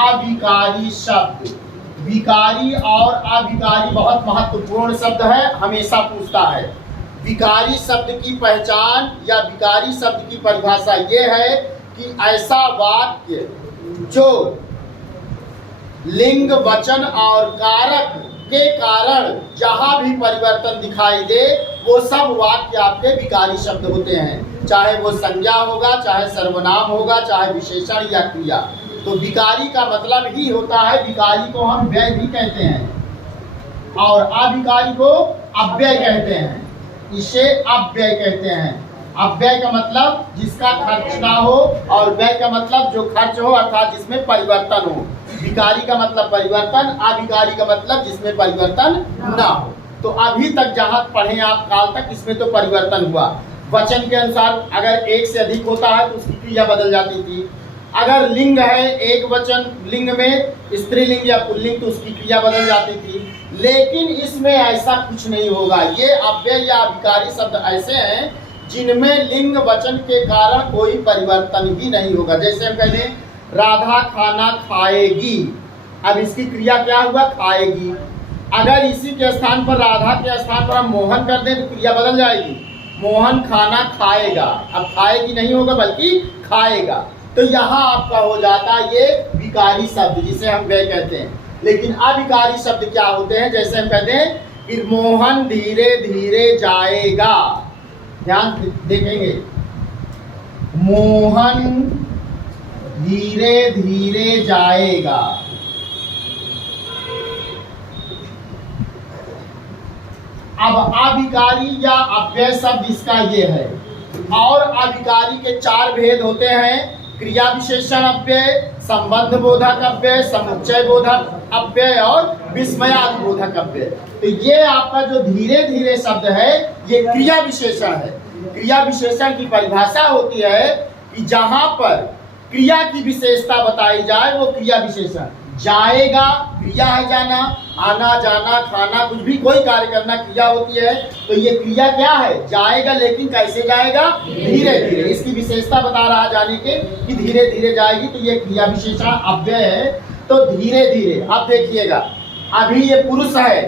अविकारी शब्द। विकारी और अविकारी बहुत महत्वपूर्ण शब्द है, हमेशा पूछता है। विकारी शब्द की पहचान या विकारी शब्द की परिभाषा ये है कि ऐसा वाक्य जो लिंग, वचन और कारक के कारण जहां भी परिवर्तन दिखाई दे वो सब वाक्य आपके विकारी शब्द होते हैं। चाहे वो संज्ञा होगा, चाहे सर्वनाम होगा, चाहे विशेषण या क्रिया। तो विकारी का मतलब ही होता है, विकारी को हम व्यय भी कहते हैं और अविकारी को अव्यय कहते हैं। इसे अव्यय कहते हैं। अव्यय का मतलब जिसका खर्च ना हो और व्यय का मतलब जो खर्च हो अर्थात जिसमें परिवर्तन हो। विकारी का मतलब परिवर्तन, अविकारी का मतलब जिसमें परिवर्तन ना हो। तो अभी तक जहां पढ़े आप काल तक इसमें तो परिवर्तन हुआ। वचन के अनुसार अगर एक से अधिक होता है तो उसकी क्रिया बदल जाती थी। अगर लिंग है, एक वचन लिंग में स्त्रीलिंग या पुल्लिंग, तो उसकी क्रिया बदल जाती थी। लेकिन इसमें ऐसा कुछ नहीं होगा। ये अव्यय या अविकारी शब्द ऐसे हैं जिनमें लिंग वचन के कारण कोई परिवर्तन ही नहीं होगा। जैसे हम कहते हैं राधा खाना खाएगी, अब इसकी क्रिया क्या हुआ? खाएगी। अगर इसी के स्थान पर, राधा के स्थान पर हम मोहन कर दें तो क्रिया बदल जाएगी। मोहन खाना खाएगा, अब खाएगी नहीं होगा बल्कि खाएगा। तो यहाँ आपका हो जाता ये विकारी शब्द जिसे हम व्यय कहते हैं। लेकिन अविकारी शब्द क्या होते हैं? जैसे हम कहते हैं कि मोहन धीरे धीरे जाएगा। ध्यान देखेंगे, मोहन धीरे धीरे जाएगा। अब अविकारी या अव्यय शब्द इसका ये है। और अविकारी के चार भेद होते हैं: क्रिया विशेषण अव्यय, संबंध बोधक अव्यय, समुच्चय बोधक अव्यय और विस्मयार्थ बोधक अव्यय। तो ये आपका जो धीरे धीरे शब्द है ये क्रिया विशेषण है। क्रिया विशेषण की परिभाषा होती है कि जहां पर क्रिया की विशेषता बताई जाए वो क्रिया विशेषण। जाएगा क्रिया है जाना, आना जाना खाना कुछ भी कोई कार्य करना क्रिया होती है। तो ये क्रिया क्या है? जाएगा, लेकिन कैसे जाएगा? धीरे धीरे। इसकी विशेषता बता रहा जाने के कि धीरे धीरे जाएगी, तो ये क्रिया विशेषण अव्यय है। तो धीरे धीरे, अब देखिएगा अभी ये पुरुष है,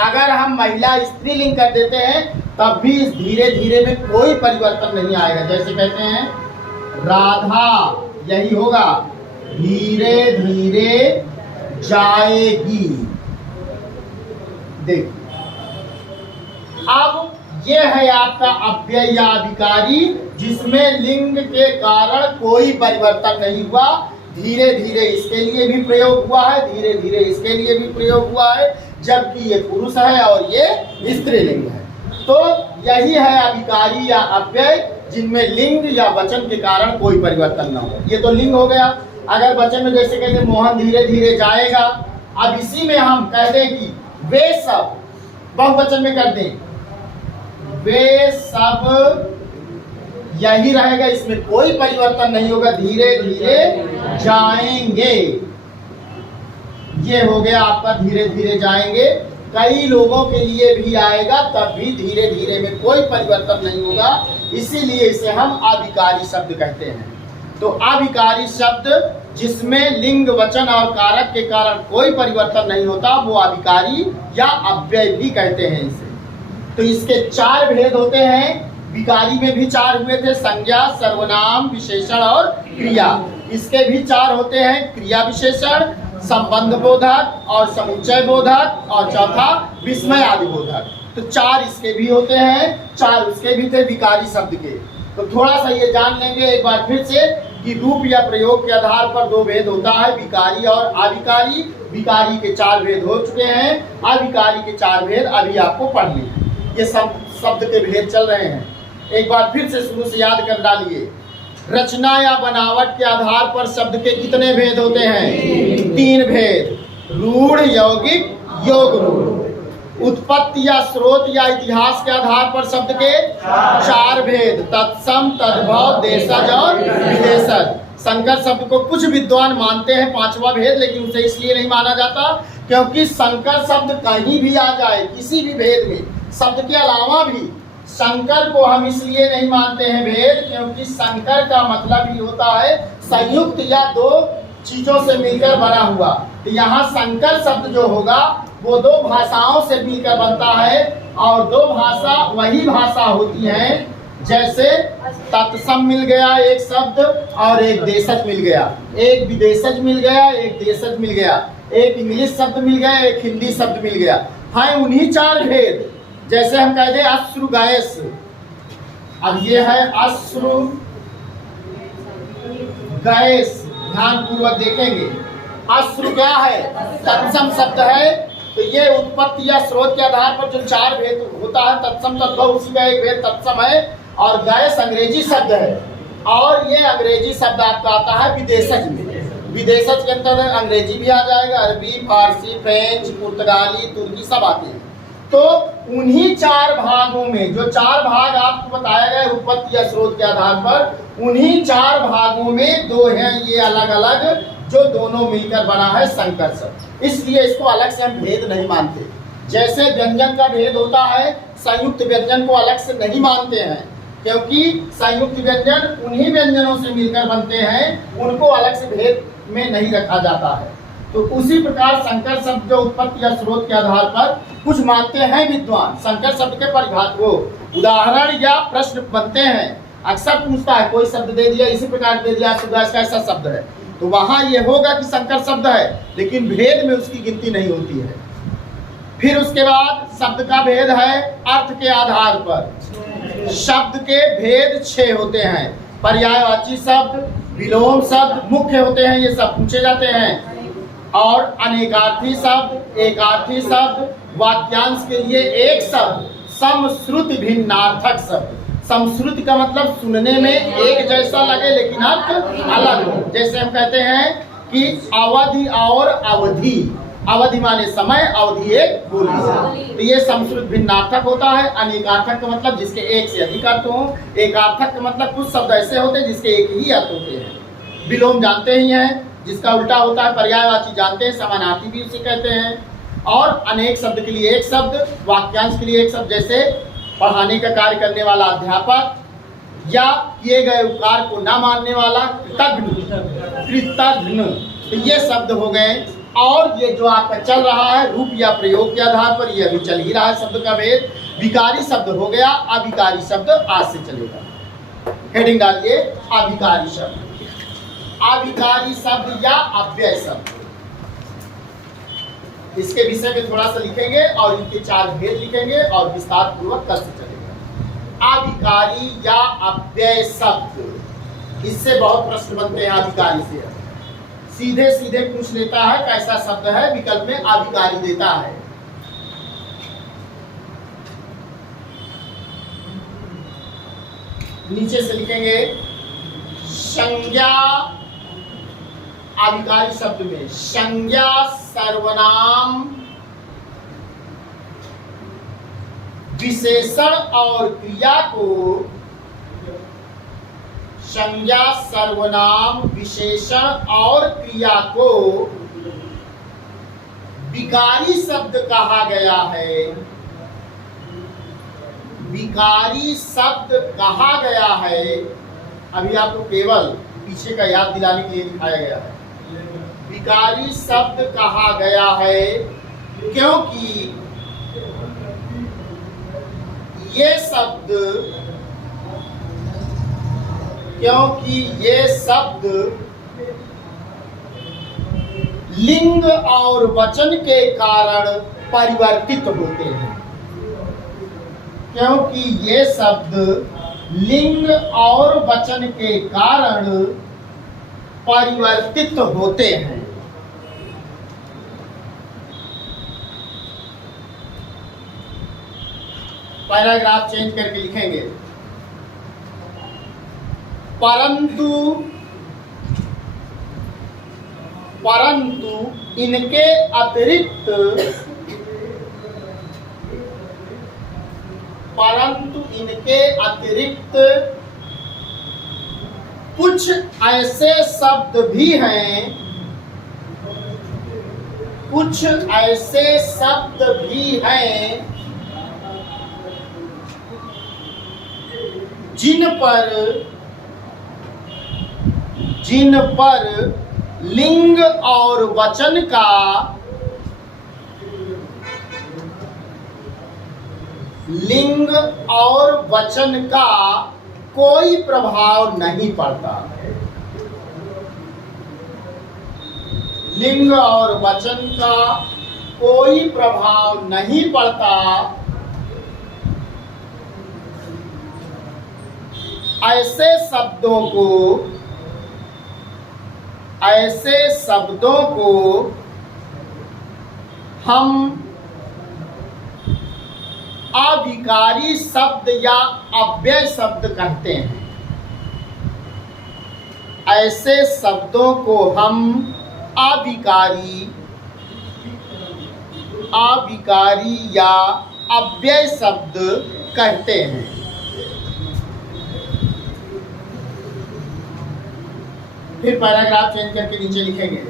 अगर हम महिला स्त्रीलिंग कर देते हैं तब भी इस धीरे धीरे में कोई परिवर्तन नहीं आएगा। जैसे कहते हैं राधा, यही होगा धीरे धीरे जाएगी। देखिए अब ये है आपका अव्यय या अविकारी जिसमें लिंग के कारण कोई परिवर्तन नहीं हुआ। धीरे धीरे इसके लिए भी प्रयोग हुआ है, धीरे धीरे इसके लिए भी प्रयोग हुआ है, जबकि ये पुरुष है और ये स्त्रीलिंग है। तो यही है अविकारी या अव्यय जिनमें लिंग या वचन के कारण कोई परिवर्तन न हो। ये तो लिंग हो गया। अगर वचन में जैसे कहते हैं मोहन धीरे धीरे जाएगा, अब इसी में हम कह दें कि वे सब, बहुवचन में कर दें वे सब, यही रहेगा, इसमें कोई परिवर्तन नहीं होगा। धीरे धीरे जाएंगे, ये हो गया आपका धीरे धीरे जाएंगे। कई लोगों के लिए भी आएगा तब भी धीरे धीरे में कोई परिवर्तन नहीं होगा, इसीलिए इसे हम अविकारी शब्द कहते हैं। तो अविकारी शब्द जिसमें लिंग, वचन और कारक के कारण कोई परिवर्तन नहीं होता वो अविकारी या अव्यय भी कहते हैं इसे। तो इसके चार भेद होते हैं। विकारी में भी चार हुए थे, संज्ञा, सर्वनाम, विशेषण और क्रिया। इसके भी चार होते हैं, क्रिया विशेषण, संबंध बोधक और समुच्चय बोधक और चौथा विस्मय आदि बोधक। तो चार इसके भी होते हैं, चार उसके भी थे विकारी शब्द के। तो थोड़ा सा ये जान लेंगे एक बार फिर से कि रूप या प्रयोग के आधार पर दो भेद होता है, विकारी और अविकारी। विकारी के चार भेद हो चुके हैं, अविकारी के चार भेद अभी आपको पढ़ने हैं। ये सब शब्द के भेद चल रहे हैं, एक बार फिर से शुरू से याद कर डालिए। रचना या बनावट के आधार पर शब्द के कितने भेद होते हैं? तीन भेद, रूढ़, यौगिक, योग रूढ़। उत्पत्ति या स्रोत या इतिहास के आधार पर शब्द के चार भेद, तत्सम, तद्भव, देशज और विदेशज। संकर शब्द को कुछ विद्वान मानते हैं पांचवा भेद, लेकिन उसे इसलिए नहीं माना जाता क्योंकि संकर शब्द कहीं भी आ जाए, किसी भी भेद में, शब्द के अलावा भी संकर को हम इसलिए नहीं मानते हैं भेद, क्योंकि संकर का मतलब ही होता है संयुक्त या दो चीजों से मिलकर बना हुआ। तो यहाँ संकर शब्द जो होगा वो दो भाषाओं से मिलकर बनता है, और दो भाषा वही भाषा होती है। जैसे तत्सम मिल गया एक शब्द, और एक देशज मिल गया, एक विदेशज मिल गया, एक देशज मिल गया, एक इंग्लिश शब्द मिल गया, एक हिंदी शब्द मिल गया, है उन्हीं चार भेद। जैसे हम कह दें अश्रु गैस, अब ये है अश्रु गैस, ध्यान पूर्वक देखेंगे। अश्रु क्या है? तत्सम शब्द है। तो ये उत्पत्ति या स्रोत के आधार पर जो चार भेद होता है, तत्सम तद्भव, उसी का एक भेद तत्सम है। और गैस अंग्रेजी शब्द है, और ये अंग्रेजी शब्द आपका आता है विदेशज में। विदेशज के अंदर अंग्रेजी भी आ जाएगा, अरबी, फारसी, फ्रेंच, पुर्तगाली, तुर्की सब आते हैं। तो उन्हीं चार भागों में, जो चार भाग आपको बताया गया उत्पत्ति या स्रोत के आधार पर, उन्हीं चार भागों में दो हैं ये अलग अलग, जो दोनों मिलकर बना है संकर शब्द। इसलिए इसको अलग से हम भेद नहीं मानते। जैसे व्यंजन का भेद होता है, संयुक्त व्यंजन को अलग से नहीं मानते हैं, क्योंकि संयुक्त व्यंजन उन्हीं व्यंजनों से मिलकर बनते हैं, उनको अलग से भेद में नहीं रखा जाता है। तो उसी प्रकार संकर शब्द जो उत्पत्ति या स्रोत के आधार पर कुछ मानते हैं विद्वान, संकर शब्द के परिभाषा को उदाहरण या प्रश्न बनते हैं। अक्सर पूछता है कोई शब्द दे दिया, इसी प्रकार दे दिया, ऐसा शब्द है, तो वहां ये होगा कि संकर शब्द है, लेकिन भेद में उसकी गिनती नहीं होती है। फिर उसके बाद शब्द का भेद है अर्थ के आधार पर। शब्द के भेद 6 होते हैं। पर्यायवाची शब्द, विलोम शब्द मुख्य होते हैं, ये सब पूछे जाते हैं। और अनेकार्थी शब्द, एकार्थी शब्द, वाक्यांश के लिए एक शब्द, समश्रुति भिन्नार्थक शब्द। समश्रुति का मतलब सुनने में एक जैसा लगे लेकिन अर्थ अलग हो। जैसे हम कहते हैं कि अवधि और अवधि, अवधि माने समय, अवधि एक बोली। तो ये समश्रुति भिन्नार्थक होता है। अनेकार्थक का मतलब जिसके एक से अधिक अर्थ हो। एकार्थक का मतलब कुछ शब्द ऐसे होते हैं जिसके एक ही अर्थ होते हैं। विलोम जानते ही हैं, जिसका उल्टा होता है। पर्यायवाची जानते हैं, समानार्थी भी उसे कहते हैं। और अनेक शब्द के लिए एक शब्द, वाक्यांश के लिए एक शब्द, जैसे पढ़ाने का कार्य करने वाला अध्यापक, या किए गए उपकार को न मानने वाला कृतघ्न। तो ये शब्द हो गए। और ये जो आपका चल रहा है रूप या प्रयोग के आधार पर, ये अभी चल ही रहा है शब्द का भेद। विकारी शब्द हो गया, अविकारी शब्द आज से चलेगा। हेडिंग डालिए अविकारी शब्द। अविकारी शब्द या अव्यय शब्द, इसके विषय में थोड़ा सा लिखेंगे और इनके 4 भेद लिखेंगे और विस्तार पूर्वक कल से चलेगा। अविकारी या अव्यय शब्द, इससे बहुत प्रश्न बनते हैं। अविकारी से सीधे सीधे पूछ लेता है कैसा शब्द है, विकल्प में अविकारी देता है। नीचे से लिखेंगे संज्ञा। अविकारी शब्द में संज्ञा, सर्वनाम, विशेषण और क्रिया को, संज्ञा, सर्वनाम, विशेषण और क्रिया को विकारी शब्द कहा गया है। विकारी शब्द कहा गया है। अभी आपको केवल पीछे का याद दिलाने के लिए दिखाया गया है। विकारी शब्द कहा गया है क्योंकि ये शब्द लिंग और वचन के कारण परिवर्तित होते हैं। क्योंकि ये शब्द लिंग और वचन के कारण परिवर्तित होते हैं। पैराग्राफ चेंज करके लिखेंगे, परंतु इनके अतिरिक्त, कुछ ऐसे शब्द भी हैं, जिन पर लिंग और वचन का कोई प्रभाव नहीं पड़ता। लिंग और वचन का कोई प्रभाव नहीं पड़ता। ऐसे शब्दों को हम अविकारी शब्द या अव्यय शब्द कहते हैं। ऐसे शब्दों को हम अविकारी या अव्यय शब्द कहते हैं। फिर पैराग्राफ चेंज करके नीचे लिखेंगे,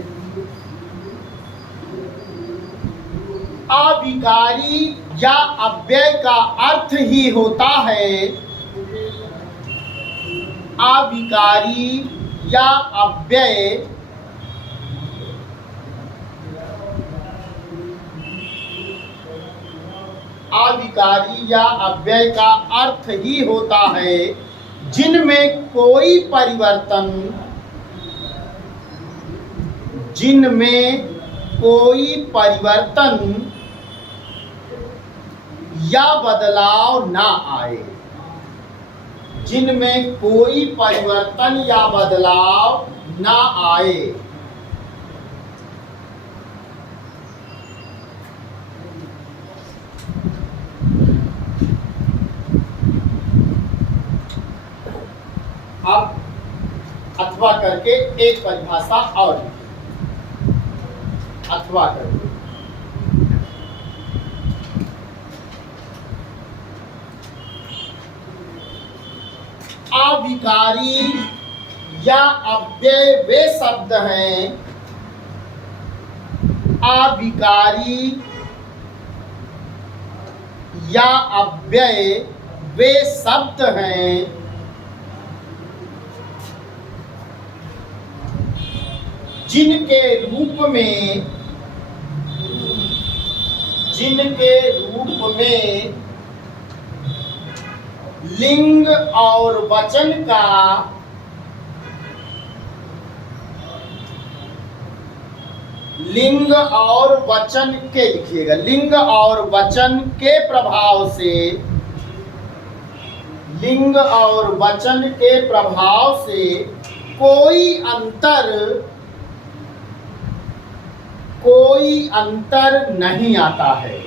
अविकारी या अव्यय का अर्थ ही होता है, अविकारी या अव्यय का अर्थ ही होता है जिनमें कोई परिवर्तन या बदलाव ना आए। जिनमें कोई परिवर्तन या बदलाव ना आए। अब अथवा करके एक परिभाषा और अथवा करके अविकारी या अव्यय वे शब्द हैं, अविकारी या अव्यय वे शब्द हैं जिनके रूप में लिंग और वचन के लिखिएगा, लिंग और वचन के प्रभाव से कोई अंतर नहीं आता है।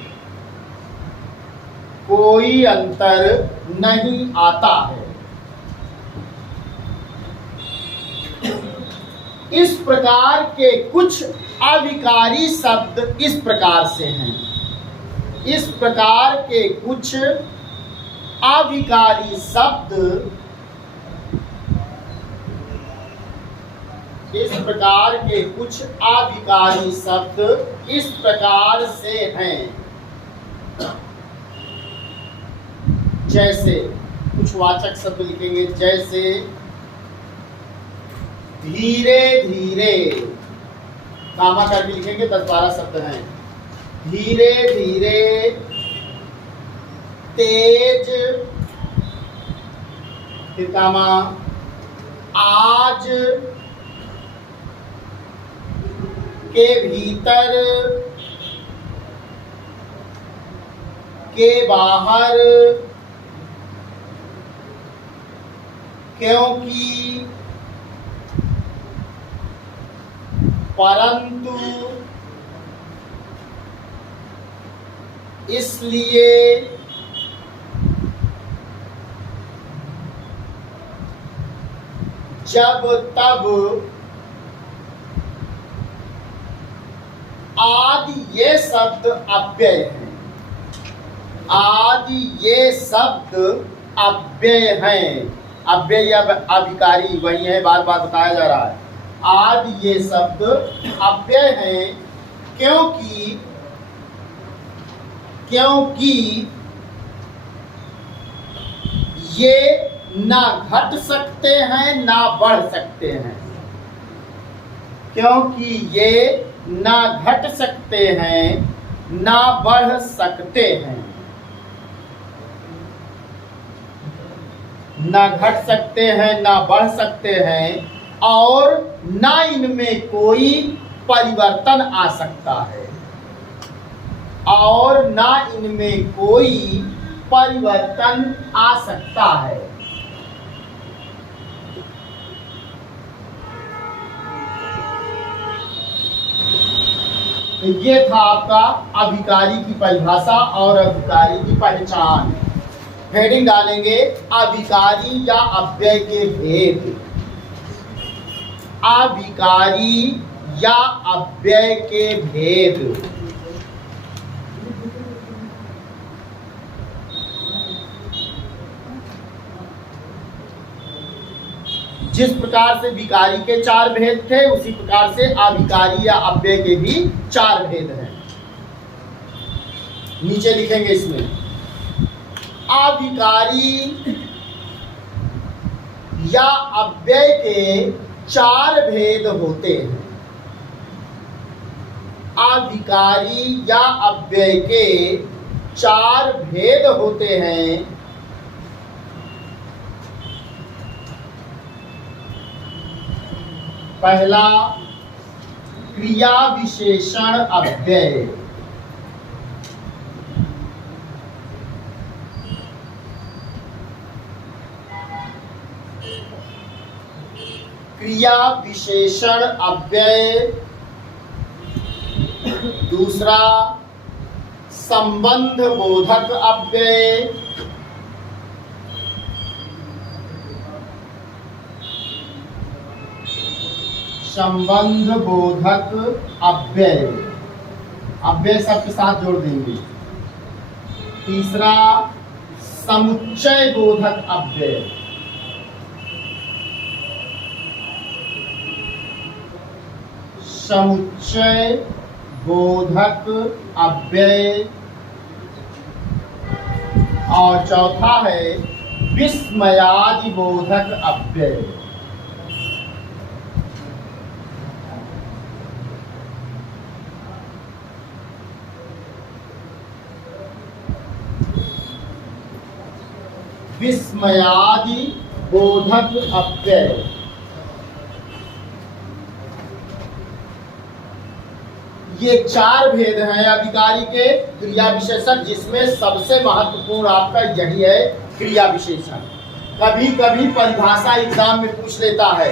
कोई अंतर नहीं आता है। इस प्रकार के कुछ अविकारी शब्द इस प्रकार से हैं। इस प्रकार के कुछ अविकारी शब्द इस प्रकार से हैं। जैसे कुछ वाचक शब्द लिखेंगे, जैसे धीरे धीरे, कामा करके लिखेंगे, 10-12 शब्द हैं। धीरे धीरे, तेज, फिर कामा, आज, के भीतर, के बाहर, क्योंकि, परंतु, इसलिए, जब तब आदि ये शब्द अव्यय हैं। आदि ये शब्द अव्यय हैं। अव्यय या अविकारी वही है, बार बार बताया जा रहा है। आदि ये शब्द अव्यय हैं क्योंकि ये ना घट सकते हैं ना बढ़ सकते हैं, क्योंकि ये ना घट सकते हैं ना बढ़ सकते हैं। ना घट सकते हैं ना बढ़ सकते हैं और ना इनमें कोई परिवर्तन आ सकता है, और ना इनमें कोई परिवर्तन आ सकता है। तो ये था आपका अभिकारी की परिभाषा और अभिकारी की पहचान। हेडिंग डालेंगे अभिकारी या अव्यय के भेद। अभिकारी या अव्यय के भेद। जिस प्रकार से विकारी के 4 भेद थे, उसी प्रकार से अभिकारी या अव्यय के भी 4 भेद हैं। नीचे लिखेंगे इसमें अभिकारी या अव्यय के 4 भेद होते हैं। अभिकारी या अव्यय के 4 भेद होते हैं। पहला, क्रिया विशेषण अव्यय। क्रिया विशेषण अव्यय। दूसरा, संबंध बोधक अव्यय। संबंध बोधक अव्यय, अव्यय शब्द के साथ जोड़ देंगे। तीसरा, समुच्चय बोधक अव्यय। समुच्चय बोधक अव्यय। और चौथा है विस्मयादि बोधक अव्यय। विस्मयादि बोधक अव्यय। ये 4 भेद हैं अभिकारी के क्रिया विशेषण, जिसमें सबसे महत्वपूर्ण आपका यही है क्रिया विशेषण। कभी कभी परिभाषा एग्जाम में पूछ लेता है,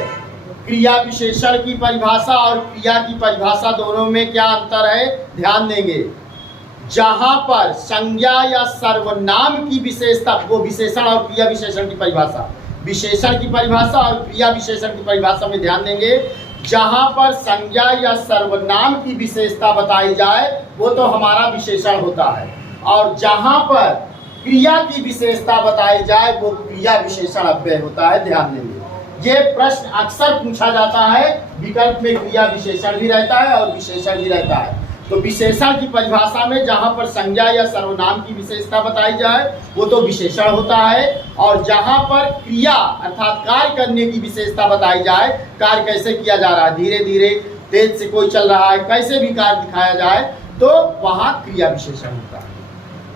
क्रिया विशेषण की परिभाषा और क्रिया की परिभाषा दोनों में क्या अंतर है, ध्यान देंगे। जहां पर संज्ञा या सर्वनाम की विशेषता, वो विशेषण और क्रिया विशेषण की परिभाषा, विशेषण की परिभाषा और क्रिया विशेषण की परिभाषा में ध्यान देंगे। जहां पर संज्ञा या सर्वनाम की विशेषता बताई जाए वो तो हमारा विशेषण होता है, और जहां पर क्रिया की विशेषता बताई जाए वो क्रिया विशेषण अव्यय होता है। ध्यान देंगे, ये प्रश्न अक्सर पूछा जाता है। विकल्प में क्रिया विशेषण भी रहता है और विशेषण भी रहता है। तो विशेषण की परिभाषा में जहां पर संज्ञा या सर्वनाम की विशेषता बताई जाए वो तो विशेषण होता है, और जहां पर क्रिया अर्थात कार्य करने की विशेषता बताई जाए, कार्य कैसे किया जा रहा है, धीरे धीरे तेज से कोई चल रहा है, कैसे भी कार्य दिखाया जाए, तो वहां क्रिया विशेषण होता है।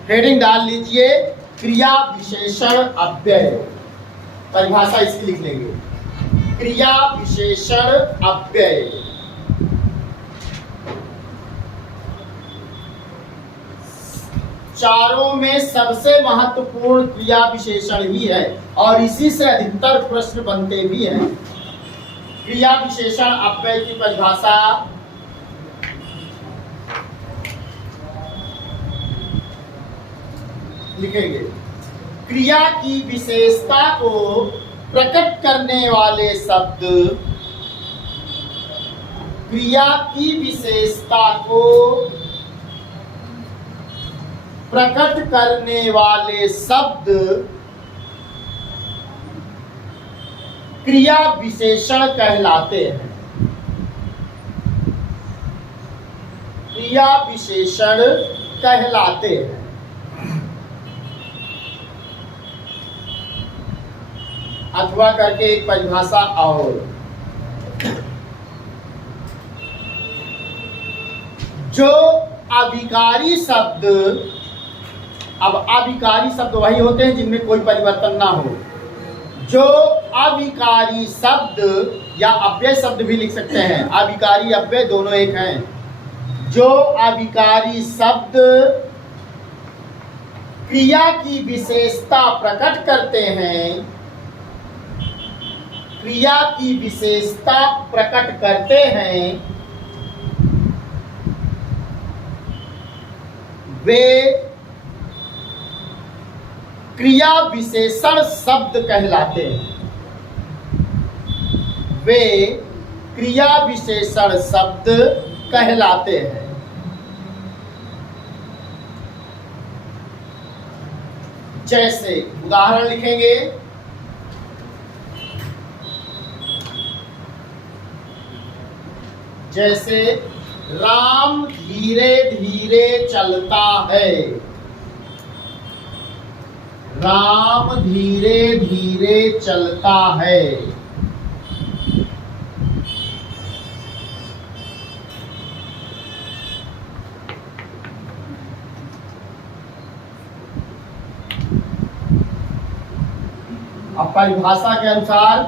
हेडिंग डाल लीजिए क्रिया विशेषण अव्यय। परिभाषा इसकी लिख लेंगे, क्रिया विशेषण अव्यय। चारों में सबसे महत्वपूर्ण क्रिया विशेषण ही है और इसी से अधिकतर प्रश्न बनते भी हैं। क्रिया विशेषण अव्यय की परिभाषा, लिखेंगे, क्रिया की विशेषता को प्रकट करने वाले शब्द, क्रिया की विशेषता को प्रकट करने वाले शब्द क्रिया विशेषण कहलाते हैं। क्रिया विशेषण कहलाते हैं। अथवा करके एक परिभाषा और, जो अविकारी शब्द, अब अविकारी शब्द वही होते हैं जिनमें कोई परिवर्तन ना हो। जो अविकारी शब्द या अव्यय शब्द भी लिख सकते हैं, अविकारी अव्यय दोनों एक हैं। जो अविकारी शब्द क्रिया की विशेषता प्रकट करते हैं, क्रिया की विशेषता प्रकट करते हैं, वे क्रिया विशेषण शब्द कहलाते हैं। वे क्रिया विशेषण शब्द कहलाते हैं। जैसे उदाहरण लिखेंगे, जैसे राम धीरे धीरे चलता है। राम धीरे धीरे चलता है। अब परिभाषा के अनुसार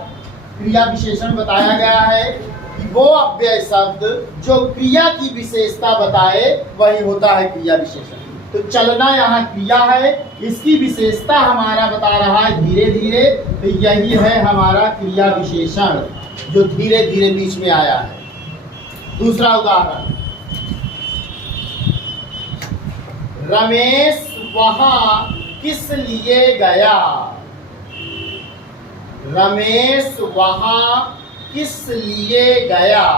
क्रिया विशेषण बताया गया है कि वो अव्यय शब्द जो क्रिया की विशेषता बताए वही होता है क्रिया विशेषण। तो चलना यहाँ क्रिया है, इसकी विशेषता हमारा बता रहा है धीरे धीरे, तो यही है हमारा क्रिया विशेषण जो धीरे धीरे बीच में आया है। दूसरा उदाहरण, रमेश वहां किस लिए गया। रमेश वहां किस लिए गया।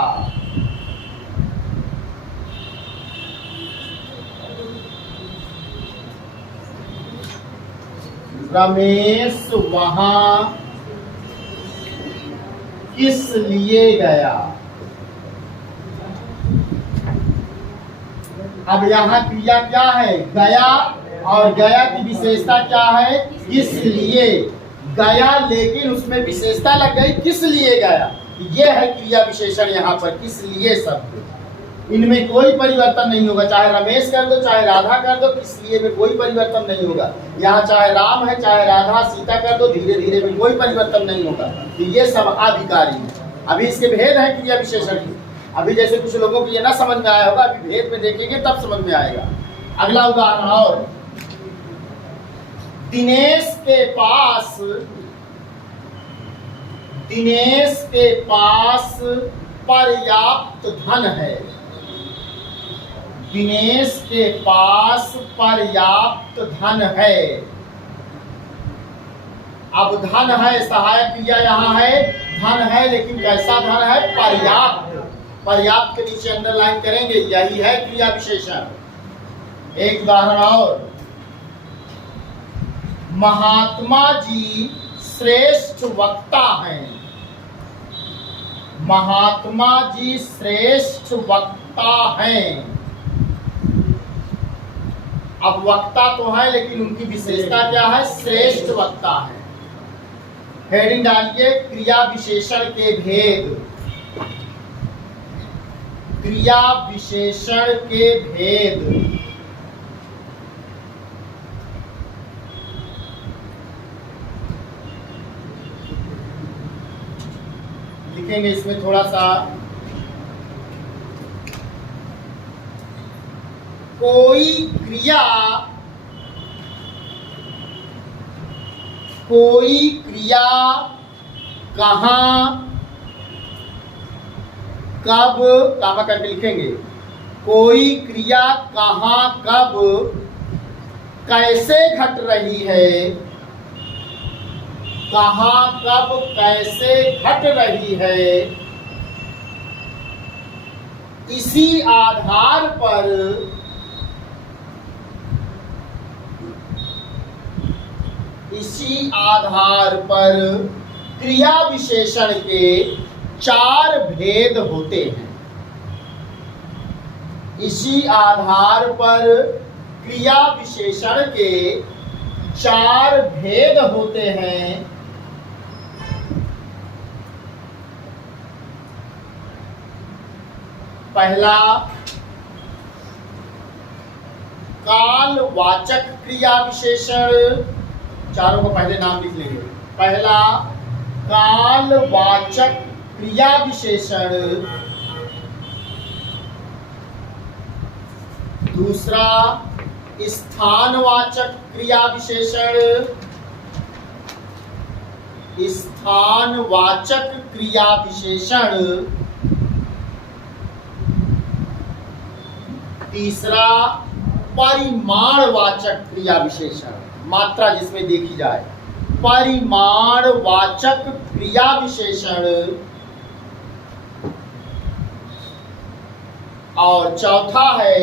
रमेश वहां किस लिए गया। अब यहाँ क्रिया क्या है, गया, और गया की विशेषता क्या है, किस लिए गया, लेकिन उसमें विशेषता लग गई किस लिए गया। ये है क्रिया विशेषण यहाँ पर, किस लिए शब्द। इनमें कोई परिवर्तन नहीं होगा, चाहे रमेश कर दो चाहे राधा कर दो, किस लिए में कोई परिवर्तन नहीं होगा। यहाँ चाहे राम है चाहे राधा सीता कर दो, धीरे धीरे में कोई परिवर्तन नहीं होगा। तो ये सब अविकारी है। अभी इसके भेद है क्रिया विशेषण की। अभी जैसे कुछ लोगों को ये ना समझ में आया होगा, अभी भेद में देखेंगे तब समझ में आएगा। अगला उदाहरण, और दिनेश के पास पर्याप्त धन है। दिनेश के पास पर्याप्त धन है। अब धन है, सहायक क्रिया यहाँ है, धन है, लेकिन कैसा धन है, पर्याप्त। पर्याप्त के नीचे अंडरलाइन करेंगे, यही है क्रिया विशेषण। एक उदाहरण और, महात्मा जी श्रेष्ठ वक्ता हैं। महात्मा जी श्रेष्ठ वक्ता हैं। अब वक्ता तो है, लेकिन उनकी विशेषता क्या है, श्रेष्ठ वक्ता है। हेडिंग डालिए, क्रिया विशेषण के भेद। क्रिया विशेषण के भेद। लिखेंगे इसमें थोड़ा सा, कोई क्रिया कहाँ कब, कामा करके लिखेंगे, कोई क्रिया कहाँ कब कैसे घट रही है। कहाँ कब कैसे घट रही है, इसी आधार पर क्रिया विशेषण के 4 भेद होते हैं। इसी आधार पर क्रिया विशेषण के 4 भेद होते हैं। पहला कालवाचक क्रिया विशेषण, चारों को पहले नाम लिख लेंगे। पहला कालवाचक क्रिया विशेषण, दूसरा स्थानवाचक क्रिया विशेषण, स्थानवाचक क्रिया विशेषण, तीसरा परिमाणवाचक क्रिया विशेषण, मात्रा जिसमें देखी जाए, परिमाणवाचक क्रिया विशेषण, और चौथा है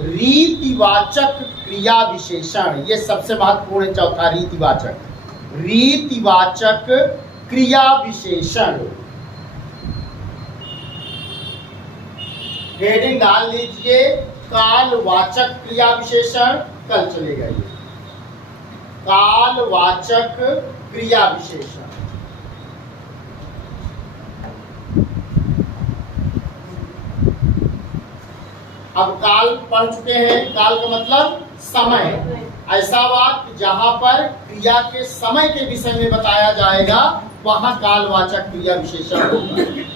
रीतिवाचक क्रिया विशेषण। ये सबसे महत्वपूर्ण है चौथा, रीतिवाचक, रीतिवाचक क्रिया विशेषण। हेडिंग डाल लीजिए कालवाचक क्रिया विशेषण, कल चलेगा ये कालवाचक क्रिया विशेषण। अब काल पढ़ चुके हैं, काल का मतलब समय, ऐसा वाक्य जहां पर क्रिया के समय के विषय में बताया जाएगा वहां कालवाचक क्रिया विशेषण होगा।